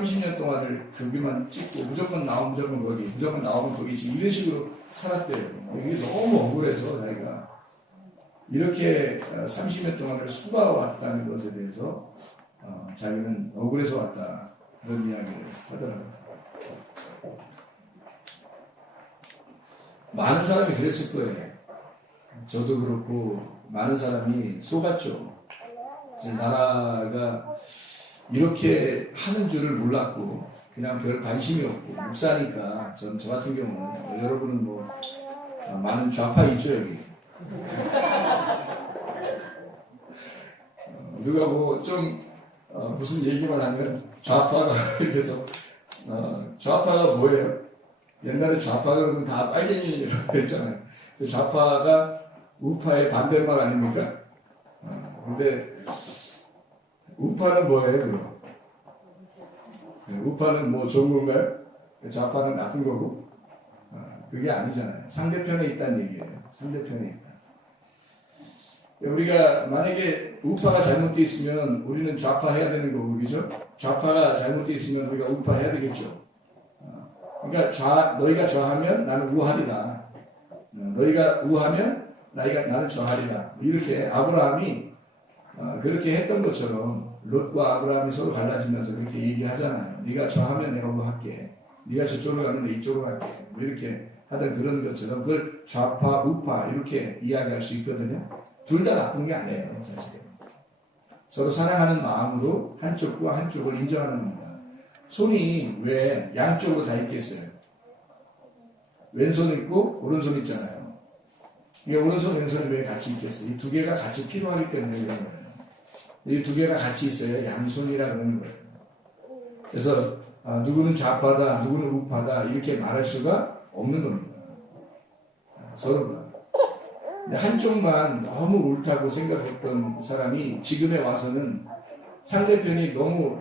30년 동안을 거기만 찍고 무조건 나오면 무조건 거기, 무조건 나오면 거기 지금 이런 식으로 살았대요. 이게 너무 억울해서 자기가 이렇게 30년 동안을 속아왔다는 것에 대해서 자기는 억울해서 왔다 그런 이야기를 하더라고요. 많은 사람이 그랬을 거예요. 저도 그렇고 많은 사람이 속았죠. 나라가 이렇게 하는 줄을 몰랐고 그냥 별 관심이 없고 목사니까 저 같은 경우는 여러분은 뭐 많은 좌파 있죠 여기. 누가 뭐 좀 무슨 얘기만 하면 좌파가 그래서 좌파가 뭐예요? 옛날에 좌파가 그러면 다 빨갱이라고 했잖아요. 좌파가 우파의 반대말 아닙니까? 근데 우파는 뭐예요, 그럼? 우파는 뭐 좋은 건가요? 좌파는 나쁜 거고? 그게 아니잖아요. 상대편에 있다는 얘기예요. 상대편에 있다. 우리가 만약에 우파가 잘못되어 있으면 우리는 좌파해야 되는 거고, 그죠? 좌파가 잘못되어 있으면 우리가 우파해야 되겠죠. 그러니까 너희가 좌하면 나는 우하리라. 너희가 우하면 나는 좌하리라. 이렇게 아브라함이 그렇게 했던 것처럼 롯과 아브라함이 서로 갈라지면서 그렇게 얘기하잖아요. 네가 좌하면 내가 우할게. 네가 저쪽으로 가면 내 이쪽으로 갈게. 이렇게 하던 그런 것처럼 그걸 좌파, 우파 이렇게 이야기할 수 있거든요. 둘 다 나쁜 게 아니에요. 사실. 서로 사랑하는 마음으로 한쪽과 한쪽을 인정하는 겁니다. 손이 왜 양쪽으로 다 있겠어요? 왼손 있고 오른손 있잖아요. 이게 오른손 왼손이 왜 같이 있겠어요? 이 두 개가 같이 필요하기 때문에 그런 거예요. 이 두 개가 같이 있어야 양손이라 그러는 거예요. 그래서 누구는 좌파다, 누구는 우파다 이렇게 말할 수가 없는 겁니다. 서로가. 한쪽만 너무 옳다고 생각했던 사람이 지금에 와서는 상대편이 너무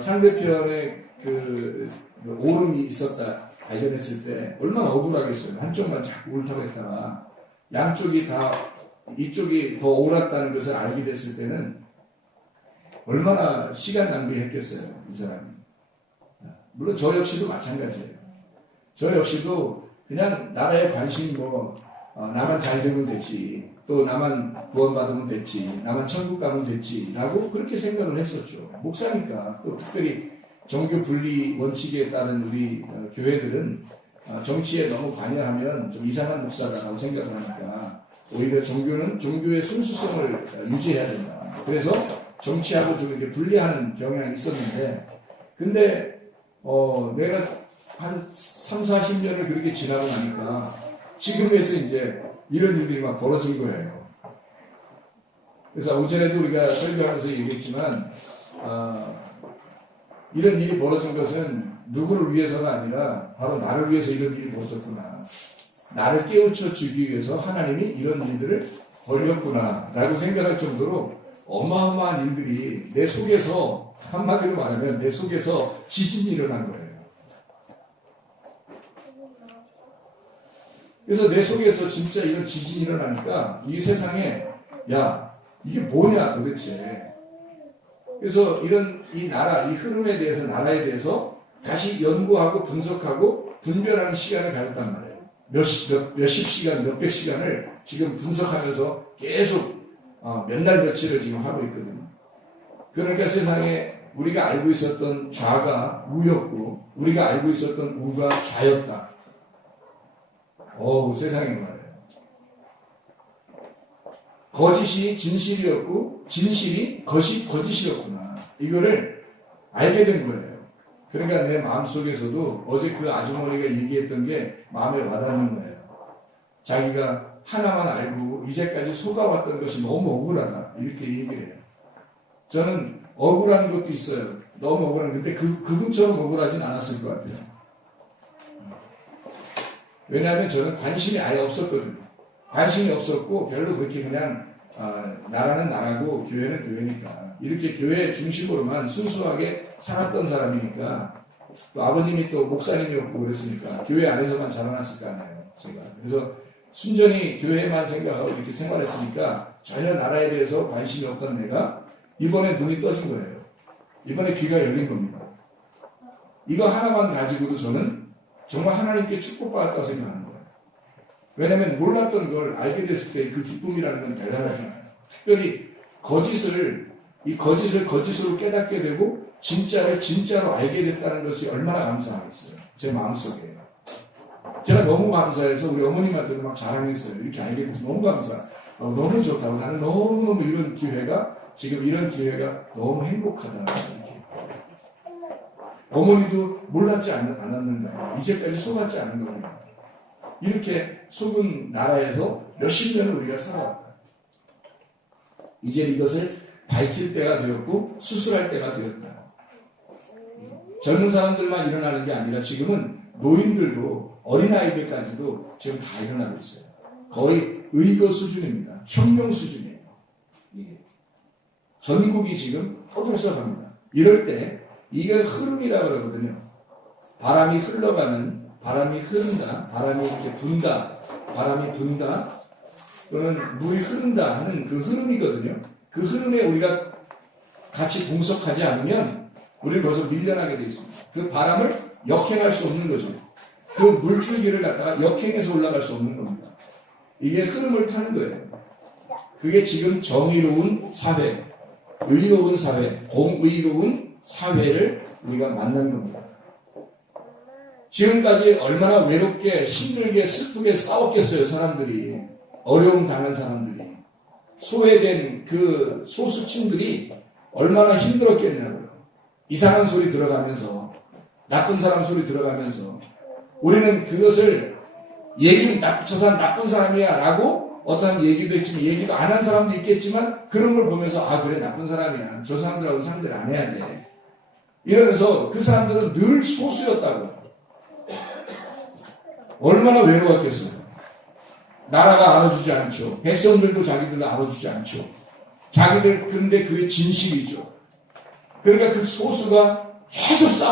상대편의 그 옳음이 있었다 발견했을 때 얼마나 억울하겠어요. 한쪽만 자꾸 옳다고 했다가 양쪽이 다 이쪽이 더 옳았다는 것을 알게 됐을 때는 얼마나 시간 낭비했겠어요. 이 사람이. 물론 저 역시도 마찬가지예요. 저 역시도 그냥 나라에 관심 나만 잘 되면 됐지, 또 나만 구원받으면 됐지, 나만 천국 가면 됐지 라고 그렇게 생각을 했었죠. 목사니까. 또 특별히 종교 분리 원칙에 따른 우리 교회들은 정치에 너무 관여하면 좀 이상한 목사라고 생각을 하니까 오히려 종교는 종교의 순수성을 유지해야 된다. 그래서 정치하고 좀 이렇게 분리하는 경향이 있었는데, 근데 내가 한 3, 40년을 그렇게 지나고 나니까 지금에서 이제 이런 일들이 막 벌어진 거예요. 그래서 오전에도 우리가 설교하면서 얘기했지만 이런 일이 벌어진 것은 누구를 위해서가 아니라 바로 나를 위해서 이런 일이 벌어졌구나. 나를 깨우쳐 주기 위해서 하나님이 이런 일들을 벌였구나 라고 생각할 정도로 어마어마한 일들이 내 속에서, 한마디로 말하면 내 속에서 지진이 일어난 거예요. 그래서 내 속에서 진짜 이런 지진이 일어나니까 이 세상에 이게 뭐냐 도대체. 그래서 이 나라, 이 흐름에 대해서, 나라에 대해서 다시 연구하고 분석하고 분별하는 시간을 가졌단 말이에요. 몇십 시간, 몇백 시간을 지금 분석하면서 계속 몇 날 며칠을 지금 하고 있거든요. 그러니까 세상에 우리가 알고 있었던 좌가 우였고 우리가 알고 있었던 우가 좌였다. 세상에 말이에요. 거짓이 진실이었고 진실이 거짓이었구나. 이거를 알게 된 거예요. 그러니까 내 마음속에서도 어제 그 아주머니가 얘기했던 게 마음에 와닿는 거예요. 자기가 하나만 알고 이제까지 속아왔던 것이 너무 억울하다. 이렇게 얘기를 해요. 저는 억울한 것도 있어요. 너무 억울한 건데 그분처럼 억울하진 않았을 것 같아요. 왜냐하면 저는 관심이 아예 없었거든요. 관심이 없었고 별로 그렇게 그냥 나라는 나라고 교회는 교회니까 이렇게 교회 중심으로만 순수하게 살았던 사람이니까, 또 아버님이 또 목사님이었고 그랬으니까 교회 안에서만 자라났을 거 아니에요. 제가. 그래서 순전히 교회만 생각하고 이렇게 생활했으니까 전혀 나라에 대해서 관심이 없던 내가 이번에 눈이 떠진 거예요. 이번에 귀가 열린 겁니다. 이거 하나만 가지고도 저는 정말 하나님께 축복받았다고 생각하는 거예요. 왜냐하면 몰랐던 걸 알게 됐을 때 그 기쁨이라는 건 대단하잖아요. 특별히 이 거짓을 거짓으로 깨닫게 되고 진짜를 진짜로 알게 됐다는 것이 얼마나 감사하겠어요. 제 마음속에. 제가 너무 감사해서 우리 어머님한테도 막 자랑했어요. 이렇게 알게 돼서 너무 너무 좋다고. 나는 너무너무 이런 기회가 너무 행복하다. 이렇게. 어머니도 몰랐지 않았는가. 이제까지 속았지 않은 겁니다. 이렇게 속은 나라에서 몇십 년을 우리가 살아왔다. 이제 이것을 밝힐 때가 되었고 수술할 때가 되었다. 젊은 사람들만 일어나는 게 아니라 지금은 노인들도 어린아이들까지도 지금 다 일어나고 있어요. 거의 의거 수준입니다. 혁명 수준이에요. 이게. 전국이 지금 떠들썩합니다. 이럴 때 이게 흐름이라고 그러거든요. 바람이 흐른다, 바람이 이렇게 바람이 분다, 또는 물이 흐른다 하는 그 흐름이거든요. 그 흐름에 우리가 같이 동석하지 않으면 우리는 거기서 밀려나게 되어 있습니다. 그 바람을 역행할 수 없는 거죠. 그 물줄기를 갖다가 역행해서 올라갈 수 없는 겁니다. 이게 흐름을 타는 거예요. 그게 지금 정의로운 사회, 의로운 사회, 공의로운 사회를 우리가 만난 겁니다. 지금까지 얼마나 외롭게, 힘들게, 슬프게 싸웠겠어요, 사람들이. 어려움 당한 사람들이. 소외된 그 소수층들이 얼마나 힘들었겠냐고요. 이상한 소리 들어가면서, 나쁜 사람 소리 들어가면서, 우리는 그것을 저 사람 나쁜 사람이야 라고 어떠한 얘기도 했지만, 얘기도 안 한 사람도 있겠지만, 그런 걸 보면서, 아, 그래, 나쁜 사람이야. 저 사람들하고 상대를 안 해야 돼. 이러면서 그 사람들은 늘 소수였다고. 얼마나 외로웠겠어요. 나라가 알아주지 않죠. 백성들도 자기들도 알아주지 않죠. 근데 그게 진실이죠. 그러니까 그 소수가 계속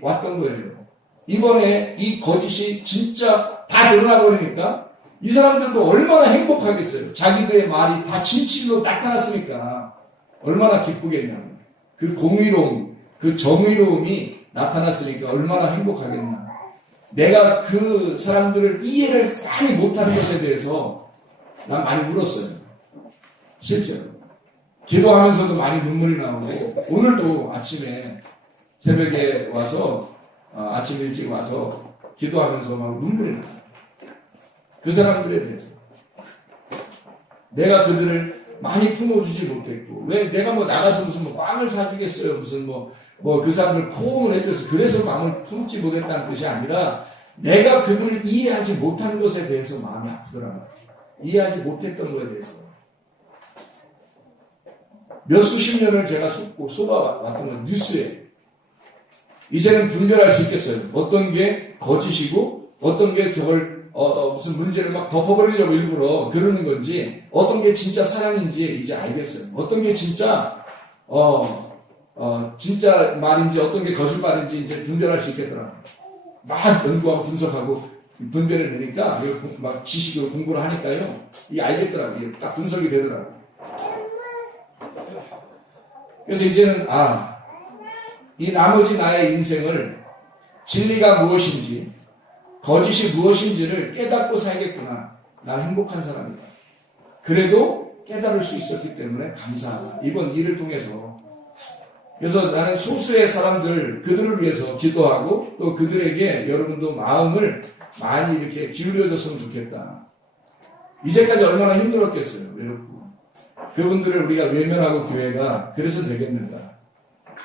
왔던 거예요. 이번에 이 거짓이 진짜 다 드러나버리니까 이 사람들도 얼마나 행복하겠어요. 자기들의 말이 다 진실로 나타났으니까 얼마나 기쁘겠냐고. 그 공의로움, 그 정의로움이 나타났으니까 얼마나 행복하겠나. 내가 그 사람들을 이해를 많이 못하는 것에 대해서 난 많이 울었어요. 실제로. 기도하면서도 많이 눈물이 나오고, 오늘도 아침에 새벽에 와서, 아침 일찍 와서 기도하면서 막 눈물이 나요. 그 사람들에 대해서. 내가 그들을 많이 품어주지 못했고, 왜 내가 나가서 무슨 빵을 사주겠어요? 무슨 그 사람을 포옹을 해줘서 그래서 마음을 품지 못했다는 뜻이 아니라 내가 그들을 이해하지 못한 것에 대해서 마음이 아프더라고요. 이해하지 못했던 것에 대해서. 몇 수십 년을 제가 쏟아왔던 건 뉴스에. 이제는 분별할 수 있겠어요. 어떤 게 거짓이고 어떤 게 저걸 무슨 문제를 막 덮어버리려고 일부러 그러는 건지, 어떤 게 진짜 사랑인지 이제 알겠어요. 어떤 게 진짜 진짜 말인지 어떤 게 거짓말인지 이제 분별할 수 있겠더라고요. 막 연구하고 분석하고 분별을 내니까 막 지식으로 공부를 하니까요. 이게 알겠더라고요. 딱 분석이 되더라고요. 그래서 이제는 이 나머지 나의 인생을 진리가 무엇인지 거짓이 무엇인지를 깨닫고 살겠구나. 난 행복한 사람이다. 그래도 깨달을 수 있었기 때문에 감사하다. 이번 일을 통해서. 그래서 나는 소수의 사람들, 그들을 위해서 기도하고 또 그들에게 여러분도 마음을 많이 이렇게 기울여줬으면 좋겠다. 이제까지 얼마나 힘들었겠어요. 외롭고. 그분들을 우리가 외면하고 교회가 그래서 되겠는가.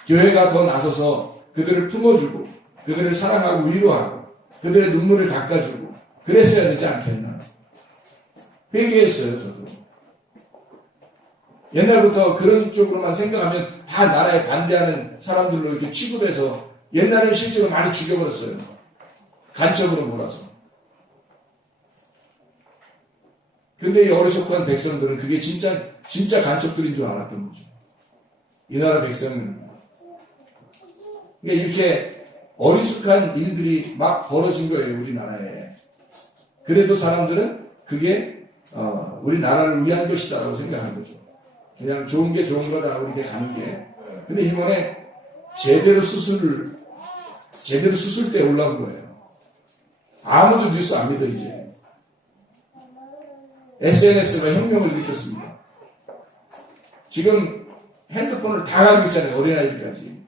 교회가 더 나서서 그들을 품어주고 그들을 사랑하고 위로하고 그들의 눈물을 닦아주고 그랬어야 되지 않겠나. 회개했어요. 저도. 옛날부터 그런 쪽으로만 생각하면 다 나라에 반대하는 사람들로 이렇게 취급해서 옛날에는 실제로 많이 죽여버렸어요. 간첩으로 몰아서. 근데 이 어리석한 백성들은 그게 진짜 간첩들인 줄 알았던 거죠. 이 나라 백성은. 그러니까 이렇게 어리숙한 일들이 막 벌어진 거예요, 우리나라에. 그래도 사람들은 그게 우리나라를 위한 것이다라고 생각하는 거죠. 그냥 좋은 게 좋은 거라고 이렇게 가는 게. 근데 이번에 제대로 수술을 제대로 수술대에 올라온 거예요. 아무도 뉴스 안 믿어 이제. SNS가 혁명을 일으켰습니다. 지금 핸드폰을 다 가지고 있잖아요. 어린아이들까지.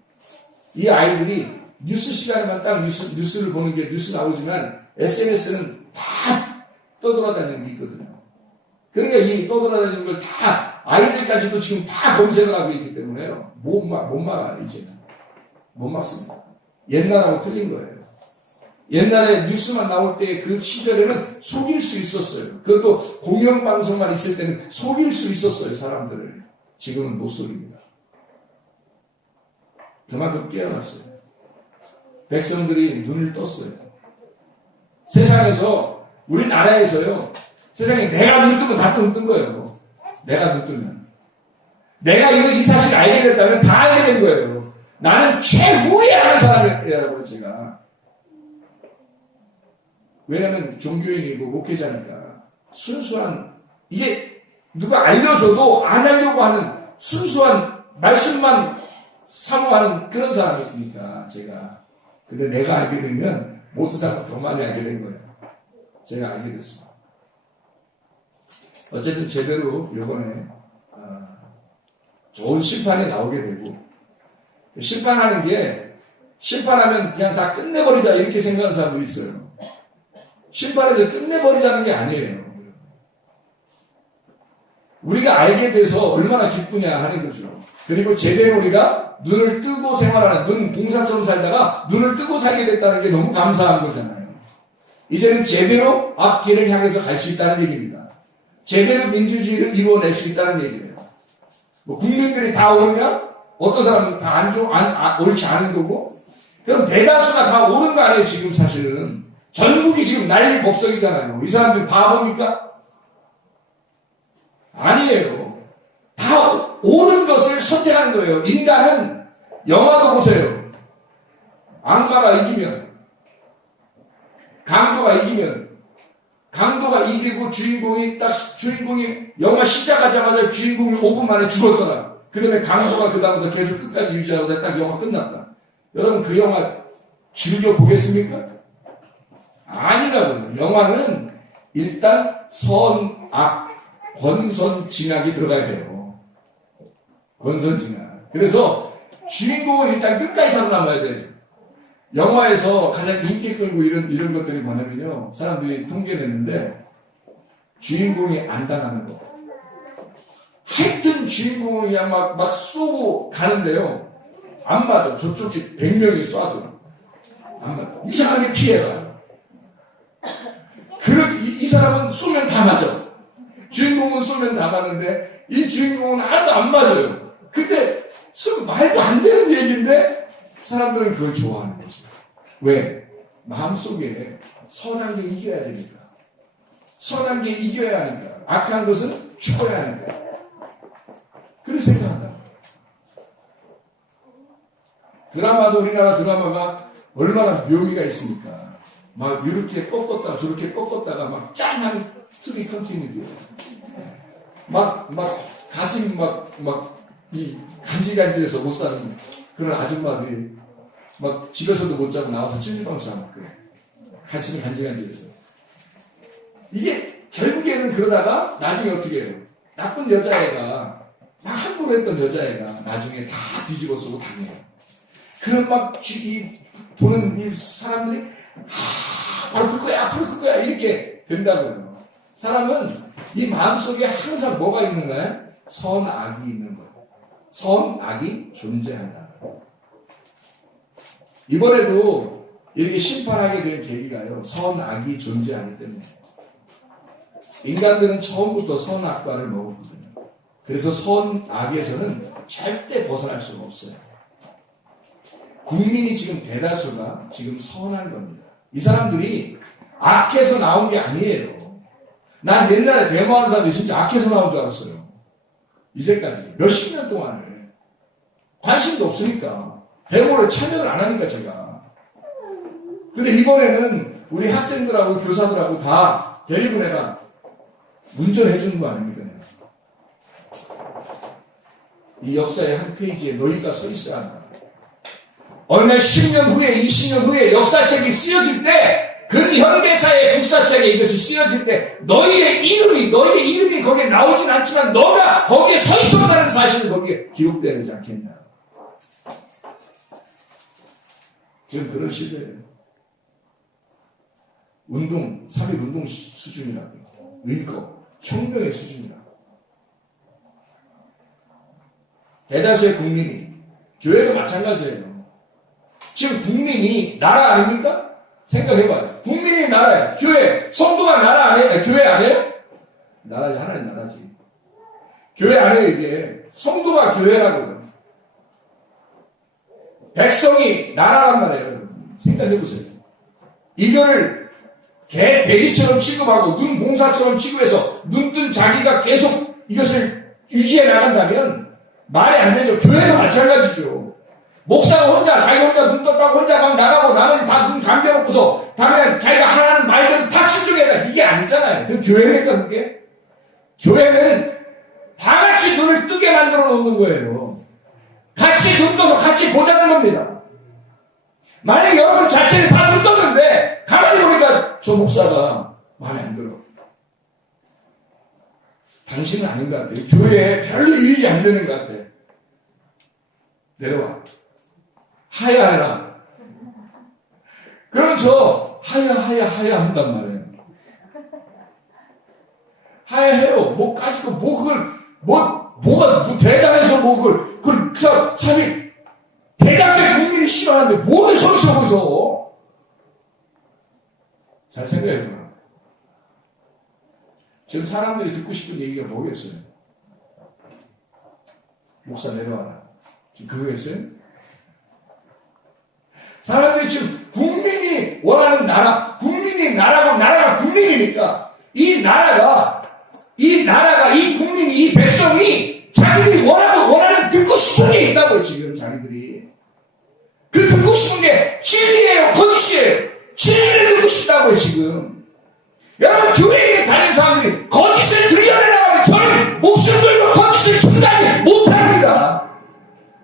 이 아이들이 뉴스 시간에만 딱 뉴스를 보는 게 뉴스 나오지만 SNS는 다 떠돌아다니는 게 있거든요. 그러니까 이 떠돌아다니는 걸 다 아이들까지도 지금 다 검색을 하고 있기 때문에요. 못 막아요, 이제는. 못 막습니다. 옛날하고 틀린 거예요. 옛날에 뉴스만 나올 때 그 시절에는 속일 수 있었어요. 그것도 공영방송만 있을 때는 속일 수 있었어요, 사람들을. 지금은 못 속입니다. 그만큼 깨어났어요. 백성들이 눈을 떴어요. 세상에서, 우리나라에서요, 세상에 내가 눈 뜨면 다 뜬 거예요. 내가 눈 뜨면. 내가 이 사실 알게 됐다면 다 알게 된 거예요. 나는 최후에 아는 사람이라고 제가. 왜냐면 종교인이고 목회자니까 순수한, 이게 누가 알려줘도 안 하려고 하는 순수한 말씀만 사모하는 그런 사람이니까 제가. 근데 내가 알게 되면 모든 사람은 더 많이 알게 된 거예요. 제가 알게 됐습니다. 어쨌든 제대로 이번에 좋은 심판이 나오게 되고, 심판하면 그냥 다 끝내버리자 이렇게 생각하는 사람도 있어요. 심판해서 끝내버리자는 게 아니에요. 우리가 알게 돼서 얼마나 기쁘냐 하는 거죠. 그리고 제대로 우리가 눈을 뜨고 생활하는, 눈 봉사처럼 살다가 눈을 뜨고 살게 됐다는 게 너무 감사한 거잖아요. 이제는 제대로 앞길을 향해서 갈 수 있다는 얘기입니다. 제대로 민주주의를 이루어낼 수 있다는 얘기예요. 뭐 국민들이 다 오느냐? 어떤 사람은 다 옳지 않은 거고, 그럼 대다수가 다 옳은 거 아니에요, 지금 사실은. 전국이 지금 난리 법석이잖아요. 이 사람들 바보입니까? 아니에요. 다 옳은 것을 선택하는 거예요. 인간은, 영화도 보세요. 악마가 이기면, 강도가 이기고 주인공이 영화 시작하자마자 주인공이 5분 만에 죽었더라. 그 다음에 강도가 그 다음부터 계속 끝까지 유지하고 딱 영화 끝났다. 여러분 그 영화 즐겨보겠습니까? 아니라고요. 영화는 일단 선, 악, 권선징악이 들어가야 돼요. 권선징악. 그래서 주인공은 일단 끝까지 살아남아야 돼요. 영화에서 가장 인기 끌고 이런 것들이 뭐냐면요. 사람들이 통계냈는데, 주인공이 안 당하는 거. 하여튼 주인공이 그냥 막 쏘고 가는데요. 안 맞아. 저쪽이 100명이 쏴도. 안 맞아. 이상하게 피해가요. 이 사람은 쏘면 다 맞아. 주인공은 쏘면 다 맞는데, 이 주인공은 하나도 안 맞아요. 근데, 말도 안 되는 얘기인데, 사람들은 그걸 좋아하는 거죠. 왜? 마음속에 선한 게 이겨야 되니까. 선한 게 이겨야 하니까. 악한 것은 죽어야 하니까. 그렇게 생각한다. 우리나라 드라마가 얼마나 묘미가 있습니까? 막 이렇게 꺾었다가 저렇게 꺾었다가 막 짠한 틀이 컨티뉴돼요. 막 가슴이 이 간질간질해서 못 사는 그런 아줌마들이 막 집에서도 못 자고 나와서 찜질방에서 하고 그래. 같이는 간질간질해서. 이게 결국에는 그러다가 나중에 어떻게 해요? 나쁜 여자애가 막 함부로 했던 여자애가 나중에 다 뒤집어 쓰고 당해요. 그럼 보는 이 사람들이 바로 그거야 이렇게 된다고요. 사람은 이 마음속에 항상 뭐가 있는가요? 선악이 있는 거예요. 선악이 존재한다. 이번에도 이렇게 심판하게 된 계기가요. 선악이 존재하기 때문에. 인간들은 처음부터 선악과를 먹었거든요. 그래서 선악에서는 절대 벗어날 수가 없어요. 국민이 지금 대다수가 지금 선한 겁니다. 이 사람들이 악해서 나온 게 아니에요. 난 옛날에 데모하는 사람들이 진짜 악해서 나온 줄 알았어요. 이제까지 몇십 년 동안을 관심도 없으니까 데모를 참여를 안 하니까 제가. 근데 이번에는 우리 학생들하고 교사들하고 다 데리고 내가 운전해 주는 거 아닙니까? 이 역사의 한 페이지에 너희가 서 있어야 한다. 어느 날 10년 후에 20년 후에 역사책이 쓰여질 때 근현대사의 국사책에 이것이 쓰여질 때 너희의 이름이 거기에 나오진 않지만 너가 거기에 서 있었다는 사실이 거기에 기록되어야 되지 않겠냐. 지금 그런 시대예요. 삽입운동 수준이라고, 의거, 혁명의 수준이라고. 대다수의 국민이, 교회도 마찬가지예요. 지금 국민이 나라 아닙니까? 생각해봐요. 국민이 나라예요. 교회, 성도가 나라 아니에요? 교회 아니에요? 나라지, 하나님 나라지. 교회 아니에요, 이게. 성도가 교회라고요. 백성이 나라란 말이에요. 생각해보세요. 이거를 개 돼지처럼 취급하고 눈 봉사처럼 취급해서 눈뜬 자기가 계속 이것을 유지해 나간다면 말이 안 되죠. 교회도 마찬가지죠. 목사가 혼자 자기 혼자 눈 떴다고 혼자 막 나가고 나머지 다 눈 감겨놓고서 다 그냥 자기가 하라는 말대로 다 순종해야 이게 아니잖아요. 그 교회니까 그게. 교회는 다 같이 눈을 뜨게 만들어 놓는 거예요. 같이 눈 떠서 같이 보자는 겁니다. 만약에 여러분 자체는 다 눈 떴는데 가만히 보니까 저 목사가 마음에 안 들어. 당신은 아닌 것 같아요. 교회에 별로 일이 안 되는 것 같아요. 내려와. 하야해라. 그러면 저 하야 한단 말이에요. 하야해요. 뭐가 대단해서 그걸 그냥 사실 대다수의 국민이 싫어하는데 뭐를 서있어 거기서. 잘 생각해보라. 지금 사람들이 듣고 싶은 얘기가 뭐겠어요? 목사 내려와라. 지금 그거겠어요? 사람들이 지금 국민이 원하는 나라, 나라가 국민이니까 이 국민이, 이 백성이 자기들이 원하는 듣고 싶은 게 있다고요, 지금 자기들이. 그 듣고 싶은 게 진리예요, 거짓이에요. 진리를 듣고 싶다고요, 지금. 여러분, 교회에 다니는 사람들이 거짓을 들려내라고 하면 저는 목숨 걸고 거짓을 중단히 못합니다.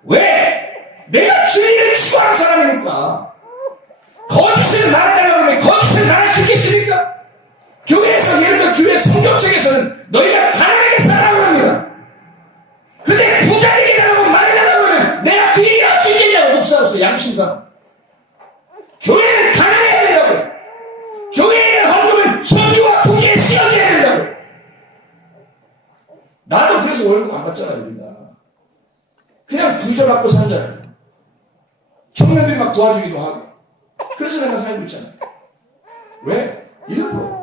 왜? 내가 진리를 추구하는 사람이니까. 거짓을 말하려고 하면 거짓을 말할 수 있겠습니까? 교회에서, 예를 들어 교회 성경책에서는 너희가 가난하게 살아라고 합니다. 근데 부자에게 달라고 말하려고 하면 내가 그 얘기를 할 수 있겠냐고, 목사로서, 양심상. 교회는 가난해야 된다고. 교회의 헌금은 선교와 구제에 쓰여져야 된다고. 나도 그래서 월급 안 받잖아요, 우리가. 그냥 구제받고 살잖아요. 청년들이 막 도와주기도 하고. 그래서 내가 살고 있잖아요. 왜? 일부러.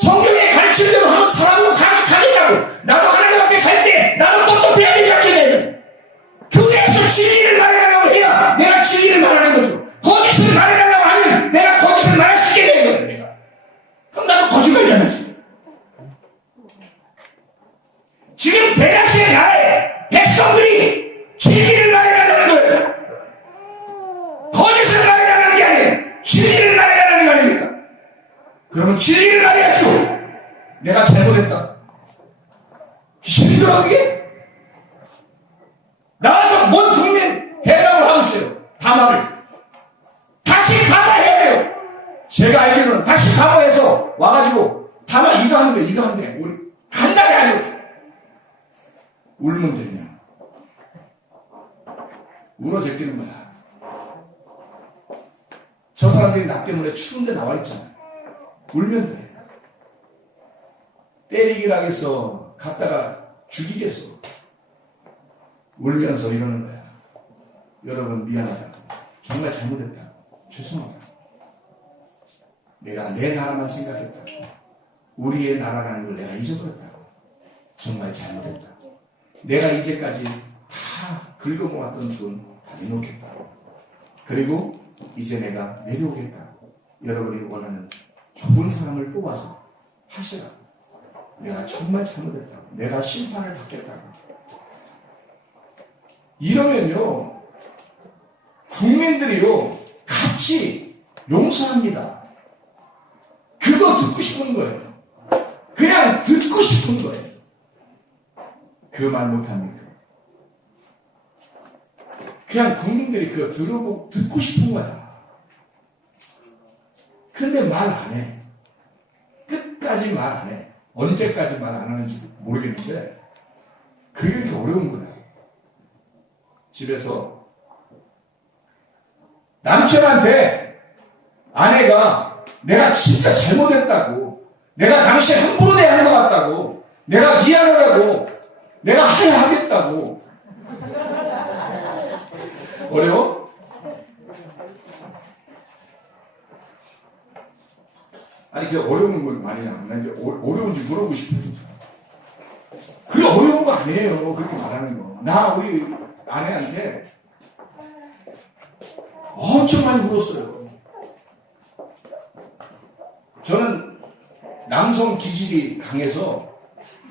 성경의 가르침대로 하는 사람으로 가겠다고. 나도 하나님 앞에 갈 때 나도 떳떳해야 되지 않겠냐면 교회에서 진리를 말하려고 해야 내가 진리를 말하는 거죠. 거짓을 말하려고 하면 내가 거짓을 말할 수 있게 되는 거예요. 내가. 그럼 나도 거짓말이잖아. 지금 대다수의 나라의 백성들이 진리를 말하려는 거예요. 거짓을 말하려는 게 아니에요. 진리를 말하려는 거 아닙니까? 그러면 진리를 말해야죠. 내가 잘못했다. 힘들어 그게? 나와서 뭔 국민 대답을 하고 있어요. 담화를. 다시 담화해야 돼요. 제가 알기로는 다시 담화해서 와가지고 담화 이거 하면 돼. 이거 하면 돼. 우리 한 달에 아니고 울면 되냐. 울어 제끼는 거야. 저 사람들이 나 때문에 추운데 나와 있잖아. 울면 돼. 때리기를 하겠어. 갔다가 죽이겠어. 울면서 이러는 거야. 여러분 미안하다. 정말 잘못했다. 죄송하다. 내가 내 나라만 생각했다. 우리의 나라라는 걸 내가 잊어버렸다. 정말 잘못했다. 내가 이제까지 다 긁어모았던 돈 다 내놓겠다. 그리고 이제 내가 내려오겠다. 여러분이 원하는 좋은 사람을 뽑아서 하시라. 내가 정말 잘못했다. 내가 심판을 받겠다고. 이러면요, 국민들이요, 같이 용서합니다. 그거 듣고 싶은 거예요. 그냥 듣고 싶은 거예요. 그 말 못합니까? 그 그냥 국민들이 그거 듣고 싶은 거야. 근데 말 안 해. 끝까지 말 안 해. 언제까지 말 안 하는지 모르겠는데, 그게 이렇게 어려운 거야. 집에서 남편한테 아내가 내가 진짜 잘못했다고, 내가 당신 함부로 대하는 것 같다고, 내가 미안하다고, 내가 하야하겠다고. 어려워? 아니, 그게 어려운 걸 말이야. 나 이제 어려운지 물어보고 싶은 거죠. 그게 어려운 거 아니에요. 그렇게 말하는 거. 나 우리 아내한테 엄청 많이 물었어요. 저는 남성 기질이 강해서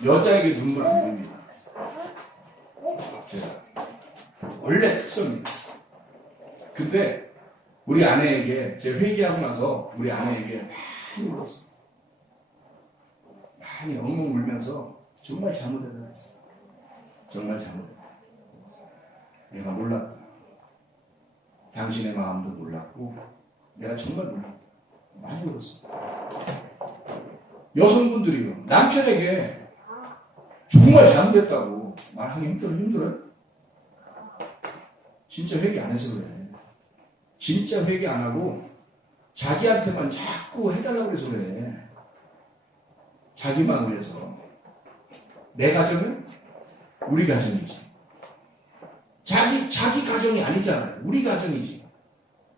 여자에게 눈물 안 흘립니다. 제가 원래 특성입니다. 근데 우리 아내에게 제가 회개하고 나서 우리 아내에게 많이 울었어요. 많이 엉엉 울면서 정말 잘못했다 했어요. 정말 잘못했다. 내가 몰랐다. 당신의 마음도 몰랐고 내가 정말 몰랐다. 많이 울었어요. 여성분들이요, 남편에게 정말 잘못했다고 말하기 힘들어요? 진짜 회개 안 해서 그래. 진짜 회개 안 하고 자기한테만 자꾸 해달라고 해서 그래. 자기만 위해서. 내 가정은 우리 가정이지. 자기 가정이 아니잖아요. 우리 가정이지.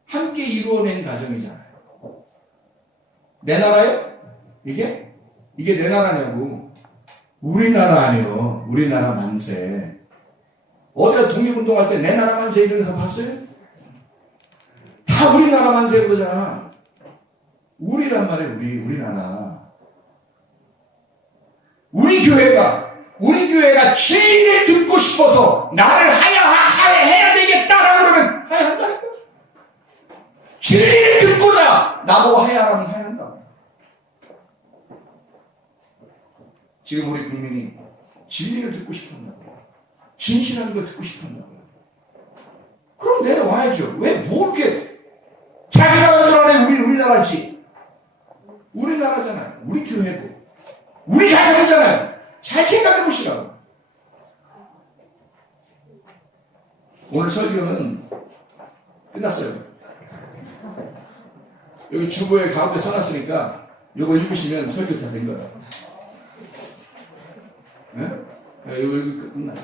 함께 이루어낸 가정이잖아요. 내 나라요? 이게 내 나라냐고. 우리나라 아니에요. 우리나라 만세. 어디가 독립운동할 때 내 나라 만세 이러면서 봤어요? 다 우리나라 만세 그러잖아. 우리란 말이에요. 우리나라. 우리 교회가 진리를 듣고 싶어서 나를 해야 되겠다라고 그러면 해야 한다니까. 진리를 듣고자 나보고 해야 하라면 해야 한다. 지금 우리 국민이 진리를 듣고 싶었나고, 진실한 걸 듣고 싶었나고. 그럼 내려와야죠. 왜 뭐 이렇게 자기 나라 줄 아네. 우리나라지. 우리나라잖아요. 우리 교회고 우리 가정이잖아요. 잘 생각해 보시라고. 오늘 설교는 끝났어요. 여기 주보에 가운데 써놨으니까 이거 읽으시면 설교 다 된 거예요. 네? 이거 읽으면 끝나요.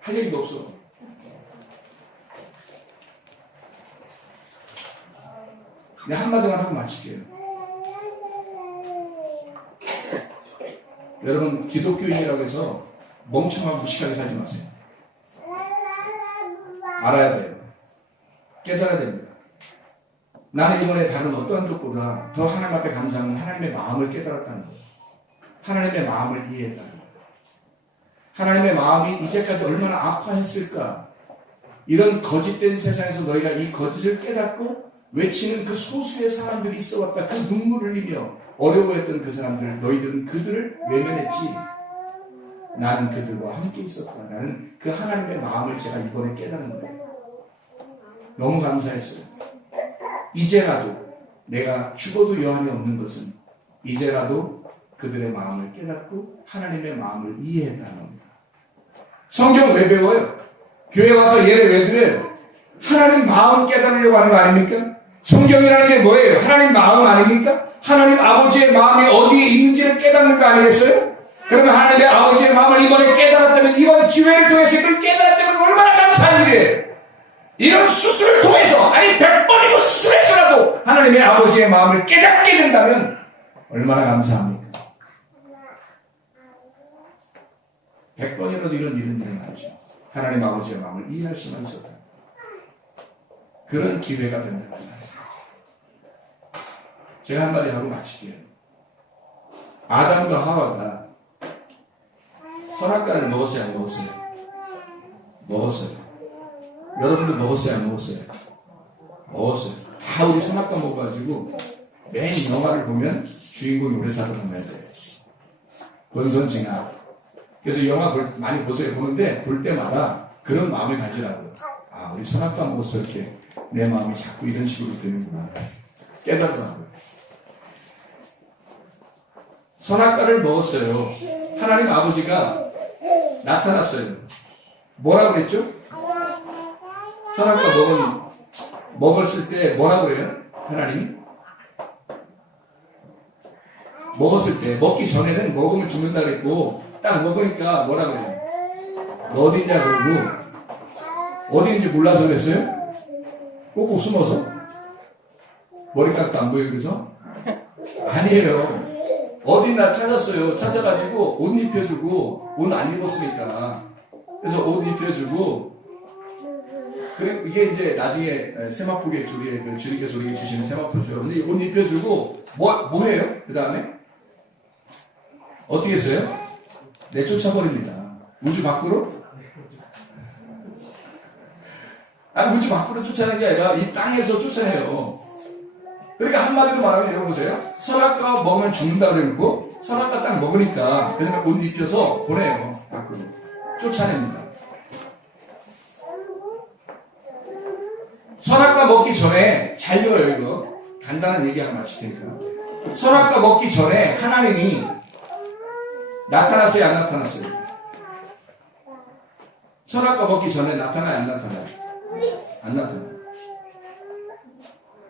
할 얘기도 없어. 그냥 한마디만 하고 마칠게요. 여러분, 기독교인이라고 해서 멍청하고 무식하게 살지 마세요. 알아야 돼요. 깨달아야 됩니다. 나는 이번에 다른 어떠한 것보다 더 하나님 앞에 감사한 하나님의 마음을 깨달았다는 거예요. 하나님의 마음을 이해했다는 거예요. 하나님의 마음이 이제까지 얼마나 아파했을까. 이런 거짓된 세상에서 너희가 이 거짓을 깨닫고 외치는 그 소수의 사람들이 있어왔다. 그 눈물을 흘리며 어려워했던 그 사람들, 너희들은 그들을 외면했지. 나는 그들과 함께 있었다. 나는 그 하나님의 마음을 제가 이번에 깨달은 거예요. 너무 감사했어요. 이제라도 내가 죽어도 여한이 없는 것은 이제라도 그들의 마음을 깨닫고 하나님의 마음을 이해했다는 겁니다. 성경 왜 배워요? 교회 와서 예를 왜 드려요? 하나님 마음 깨달으려고 하는 거 아닙니까? 성경이라는 게 뭐예요? 하나님 마음 아닙니까? 하나님 아버지의 마음이 어디에 있는지를 깨닫는 거 아니겠어요? 그러면 하나님의 아버지의 마음을 이번에 깨달았다면, 이번 기회를 통해서 이걸 깨달았다면 얼마나 감사한 일이에요. 이런 수술을 통해서, 아니 100번이고 수술해서라도 하나님의 아버지의 마음을 깨닫게 된다면 얼마나 감사합니까? 100번이라도 이런 일은 일어나죠. 하나님 아버지의 마음을 이해할 수만 있었다. 그런 기회가 된다는 거예요. 제가 한마디 하고 마칠게요. 아담과 하와가 선악과를 먹었어요, 안 먹었어요? 먹었어요. 여러분도 먹었어요, 안 먹었어요? 먹었어요. 다 우리 선악과 먹어가지고 맨 영화를 보면 주인공이 오래 살아남아야 돼요. 권선징악. 그래서 영화 많이 보세요. 보는데 볼 때마다 그런 마음을 가지라고요. 아, 우리 선악과 먹어서 이렇게 내 마음이 자꾸 이런 식으로 되는구나. 깨닫더라고요. 선악과를 먹었어요. 하나님 아버지가 나타났어요. 뭐라고 그랬죠? 선악과 먹었을 때 뭐라고 그래요? 하나님이? 먹었을 때, 먹기 전에는 먹으면 죽는다 그랬고, 딱 먹으니까 뭐라고 그래요? 너 어디 있냐 그러고, 어디 있는지 몰라서 그랬어요? 꼭꼭 숨어서? 머리카락도 안 보이고 그래서? 아니에요. 어디나 찾았어요. 찾아가지고 옷 입혀주고, 옷 안 입었으니까. 그래서 옷 입혀주고, 그리고 이게 이제 나중에 세마포계 조리에, 그 주님께서 우리에게 주시는 세마포죠. 근데 옷 입혀주고, 뭐 해요? 그 다음에? 어떻게 했어요? 내쫓아버립니다. 우주 밖으로? 아니, 우주 밖으로 쫓아내는 게 아니라 이 땅에서 쫓아내요. 그러니까 한마디로 말하면 여러분 보세요. 선악과 먹으면 죽는다 그래놓고 선악과 딱 먹으니까 그 다음에 옷 입혀서 보내요. 밖으로. 쫓아냅니다. 선악과 먹기 전에 잘 들어요 이거. 간단한 얘기 하나 마칠 테니까. 선악과 먹기 전에 하나님이 나타났어요 안 나타났어요? 선악과 먹기 전에 나타나요 안 나타나요? 안 나타나요.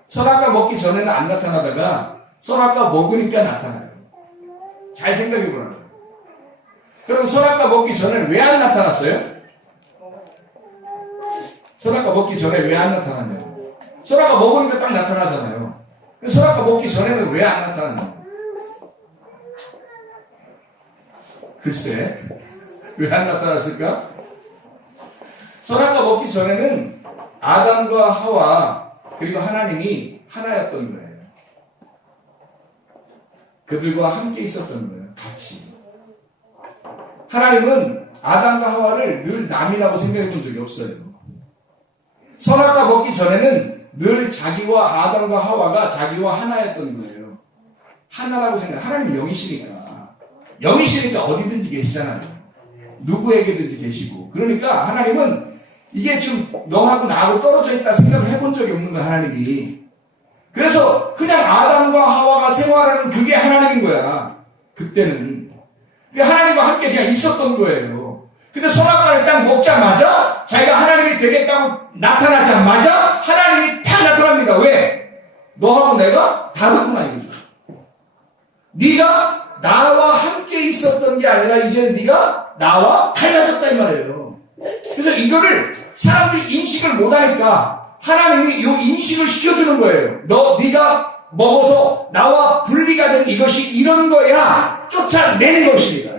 선악과 먹기 전에는 안 나타나다가 선악과 먹으니까 나타나요. 잘 생각해 보라고요. 그럼 선악과 먹기 전에는 왜 안 나타났어요? 선악과 먹기 전에 왜 안 나타났냐고. 선악과 먹으니까 딱 나타나잖아요. 선악과 먹기 전에는 왜 안 나타났냐고. 글쎄, 왜 안 나타났을까? 선악과 먹기 전에는 아담과 하와 그리고 하나님이 하나였던 거예요. 그들과 함께 있었던 거예요. 같이. 하나님은 아담과 하와를 늘 남이라고 생각해 본 적이 없어요. 선악과 먹기 전에는 늘 자기와 아담과 하와가 자기와 하나였던 거예요. 하나라고 생각해요. 하나님 영이시니까. 영이시니까 어디든지 계시잖아요. 누구에게든지 계시고. 그러니까 하나님은 이게 지금 너하고 나하고 떨어져 있다 생각을 해본 적이 없는 거야, 하나님이. 그래서 그냥 아담과 하와가 생활하는 그게 하나님인 거야. 그때는. 하나님과 함께 그냥 있었던 거예요. 근데 선악과를 딱 먹자마자 자기가 하나님이 되겠다고 나타나자마자 하나님이 탁 나타납니다. 왜? 너하고 내가 다르구나 이거죠. 네가 나와 함께 있었던 게 아니라 이제 네가 나와 달라졌다 이 말이에요. 그래서 이거를 사람들이 인식을 못하니까 하나님이 이 인식을 시켜주는 거예요. 네가 먹어서 나와 분리가 된 이것이 이런 거야. 쫓아내는 것입니다.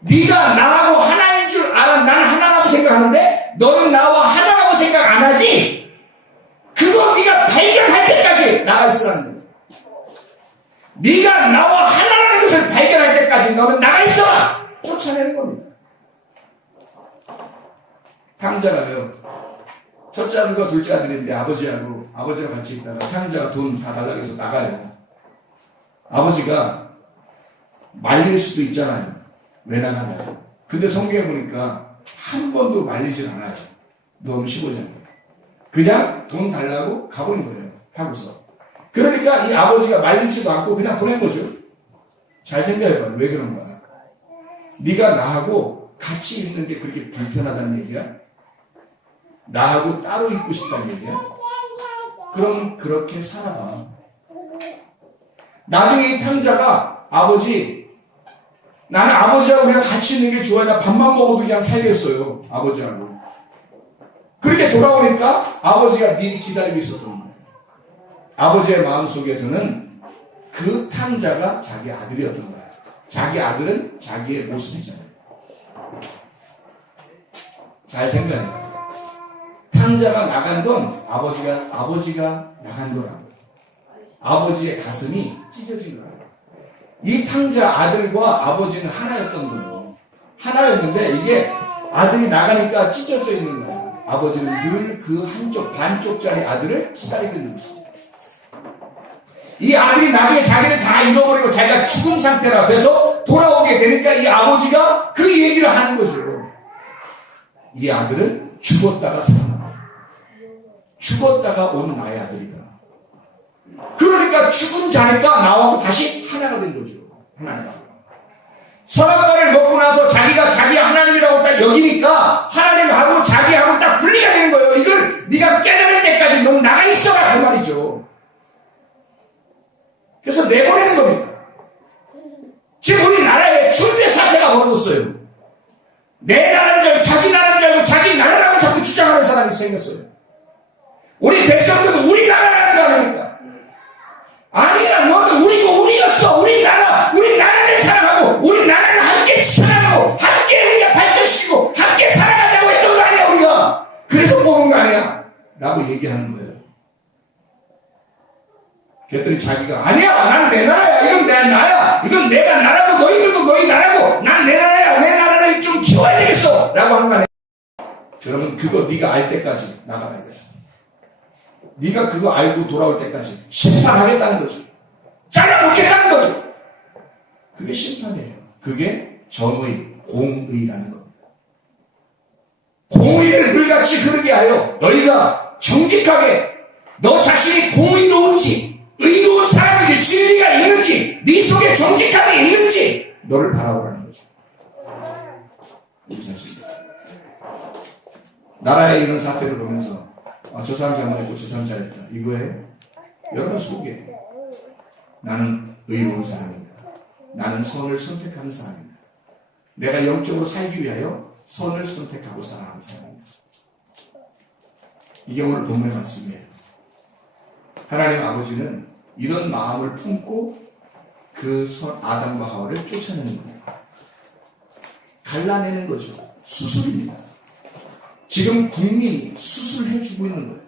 네가 나하고 하나인 줄 알아. 난 하나라고 생각하는데 너는 나와 하나라고 생각 안 하지. 그거 네가 발견할 때까지 나가 있으라는 거예요. 네가 나와 하나라는 것을 발견할 때까지 너는 나가 있어라. 쫓아내는 겁니다. 탕자가요. 첫째 아들과 둘째 아들인데 아버지랑 같이 있다가 탕자가 돈 다 달라고 해서 나가요. 아버지가 말릴 수도 있잖아요. 왜 나가냐고. 근데 성경에 보니까 한 번도 말리질 않아요. 너무 15장. 그냥 돈 달라고 가버린 거예요. 하고서. 그러니까 이 아버지가 말리지도 않고 그냥 보낸 거죠. 잘 생각해봐요. 왜 그런 거야. 네가 나하고 같이 있는 게 그렇게 불편하다는 얘기야? 나하고 따로 있고 싶다는 얘기야? 그럼 그렇게 살아봐. 나중에 이 탕자가 나는 아버지하고 그냥 같이 있는 게 좋아요. 나 밥만 먹어도 그냥 살겠어요. 아버지하고. 그렇게 돌아오니까 아버지가 미리 기다리고 있었던 거예요. 아버지의 마음속에서는 그 탕자가 자기 아들이었던 거예요. 자기 아들은 자기의 모습이잖아요. 잘 생각해요. 탕자가 나간 건 아버지가 나간 거라고. 아버지의 가슴이 찢어진 거예요. 이 탕자 아들과 아버지는 하나였던 거예요. 하나였는데 이게 아들이 나가니까 찢어져 있는 거예요. 아버지는 늘 그 한쪽 반쪽짜리 아들을 기다리고 있는 것이죠. 이 아들이 나중에 자기를 다 잃어버리고 자기가 죽은 상태라 돼서 돌아오게 되니까 이 아버지가 그 얘기를 하는 거죠. 이 아들은 죽었다가 살아나. 죽었다가 온 나의 아들이다. 그러니까 죽은 자니까 나하고 다시 하나가 된 거죠. 하나가. 선악과를 먹고 나서 자기가 자기 하나님이라고 딱 여기니까 하나님하고 자기하고 딱 분리가 되는 거예요. 이걸 네가 깨달을 때까지 넌 나가 있어라 그 말이죠. 그래서 내보내는 겁니다. 지금 우리나라에 중대 사태가 벌어졌어요. 내 나라인 줄 알고 자기 나라인 줄 알고 자기 나라라고 자꾸 주장하는 사람이 생겼어요. 우리 백성들은 우리 나라라는 거 아닙니까? 아니야, 너는 우리고 우리였어. 우리 나라를 사랑하고 우리 나라를 함께 지켜나가고 함께 우리가 발전시키고 함께 살아가자고 했던 거 아니야 우리가. 그래서 뽑은 거 아니야 라고 얘기하는 거예요. 그랬더니 자기가 아니야, 난 내 나라야, 이건 내 나라야, 이건 내가 나라고 너희들도 너희 나라고 난 내 나라야, 내 나라를 좀 키워야 되겠어 라고 하는 거 아니야. 그러면 그거 네가 알 때까지 나가야 돼. 네가 그거 알고 돌아올 때까지 심판하겠다는 거지. 잘라놓겠다는 거지. 그게 심판이에요. 그게 정의, 공의라는 겁니다. 공의를 물같이 그르게 하여 너희가 정직하게 너 자신이 공의로운지 의로운 사람에게 진리가 있는지 네 속에 정직함이 있는지 너를 바라보라는 거죠. 이 자신. 나라의 이런 사태를 보면서 저 사람 잘못했고 저 사람 잘했다. 이거에 여러분 속에 나는 의로운 사람입니다. 나는 선을 선택하는 사람입니다. 내가 영적으로 살기 위하여 선을 선택하고 살아가는 사람입니다. 이게 오늘 본문의 말씀이에요. 하나님 아버지는 이런 마음을 품고 그 아담과 하와를 쫓아내는 거예요. 갈라내는 거죠. 수술입니다. 지금 국민이 수술해주고 있는 거예요.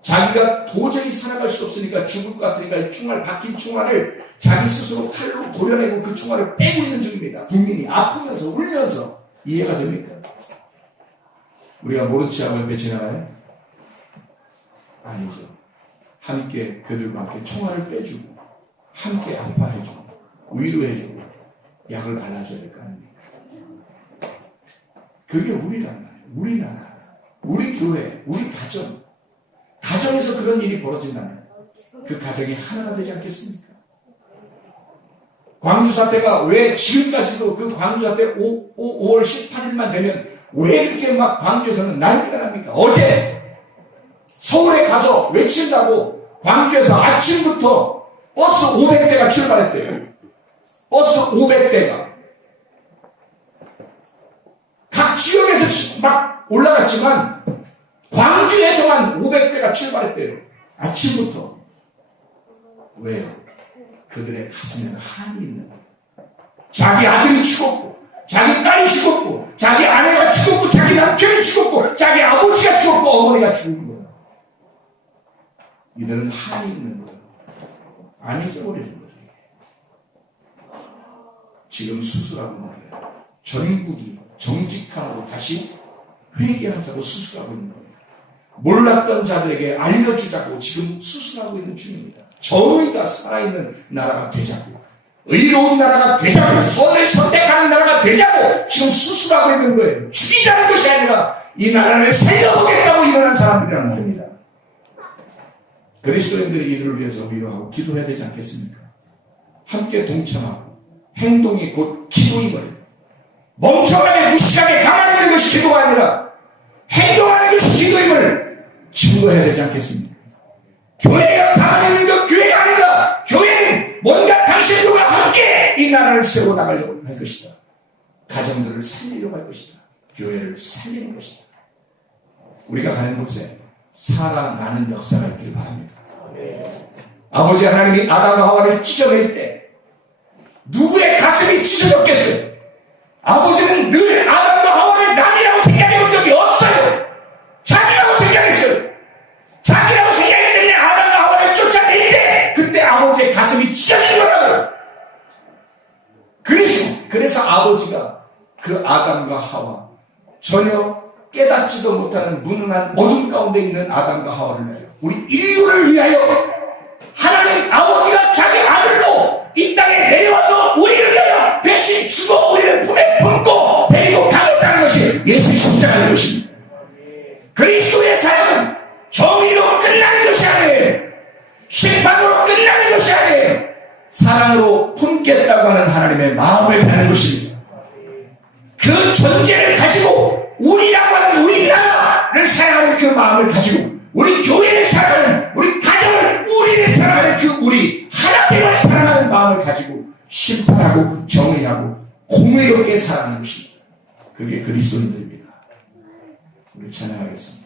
자기가 도저히 살아갈 수 없으니까 죽을 것 같으니까 박힌 총알을 자기 스스로 칼로 도려내고 그 총알을 빼고 있는 중입니다. 국민이 아프면서 울면서. 이해가 됩니까? 우리가 모른 체하고 옆에 지나가요? 아니죠. 함께 그들과 함께 총알을 빼주고 함께 아파해주고 위로해주고 약을 발라줘야 될 거 아닙니까? 그게 우리란 말이에요. 우리나라, 우리 교회, 우리 가정에서 그런 일이 벌어진다면 그 가정이 하나가 되지 않겠습니까? 광주 사태가 왜 지금까지도 그 광주 사태 5월 18일만 되면 왜 이렇게 막 광주에서는 난리가 납니까? 어제 서울에 가서 외친다고 광주에서 아침부터 버스 500대가 출발했대요. 버스 500대가. 각 지역에서 막 올라갔지만 광주에서만 500대가 출발했대요. 아침부터. 왜요? 그들의 가슴에는 한이 있는 거예요. 자기 아들이 죽었고 자기 딸이 죽었고 자기 아내가 죽었고 자기 남편이 죽었고 자기 아버지가 죽었고 어머니가 죽은 거예요. 이들은 한이 있는 거예요. 안 잊어버리는 거죠. 지금 수술하고 있는 거예요. 전국이 정직함으로 다시 회개하자고 수술하고 있는 겁니다. 몰랐던 자들에게 알려주자고 지금 수술하고 있는 중입니다. 정의가 살아있는 나라가 되자고, 의로운 나라가 되자고, 선을 선택하는 나라가 되자고 지금 수술하고 있는 거예요. 죽이자는 것이 아니라 이 나라를 살려보겠다고 일어난 사람들이란 말입니다. 그리스도인들이 이들을 위해서 위로하고 기도해야 되지 않겠습니까? 함께 동참하고 행동이 곧 기도임을 멍청하게 무식하게 가만히 있는 것이 기도가 아니라 행동하는 것이 기도임을 증거해야 되지 않겠습니까? 교회가 가만히 있는 것 교회가 아니다. 교회는 뭔가 당신들과 함께 이 나라를 세워나가려고 할 것이다. 가정들을 살리려고 할 것이다. 교회를 살리는 것이다. 우리가 가는 곳에 살아나는 역사가 있기를 바랍니다. 아버지 하나님이 아담과 하와를 찢어낼 때 누구의 가슴이 찢어졌겠어요? 아버지는 늘 아담과 하와를 남이라고 생각해 본 적이 없어요. 자기라고 생각했어요. 자기라고 생각했기 때문에 아담과 하와를 쫓아낼 때 그때 아버지의 가슴이 찢어진 거라고요. 그래서 아버지가 그 아담과 하와 전혀 깨닫지도 못하는 무능한 어둠 가운데 있는 아담과 하와를 위하여 우리 인류를 위하여 하나님 아버지가 자기 아들로 이 땅에 내려와서 우리를 위하여 배신 주고 우리를 품에 품고 데리고 가겠다는 것이 예수의 시작하는 것입니다. 그리스도의 사역은 정의로 끝나는 것이 아니에요. 심판으로 끝나는 것이 아니에요. 사랑으로 품겠다고 하는 하나님의 마음을 배하는 것입니다. 그 존재를 가지고 우리라고 하는 우리나라를 사랑하는 그 마음을 가지고 우리 교회를 사랑하는, 우리 가정을, 우리를 사랑하는 그 우리 하나님을 사랑하는 마음을 가지고 심판하고 정의하고 공의롭게 사랑하는 것입니다. 그게 그리스도인들입니다. 우리 찬양하겠습니다.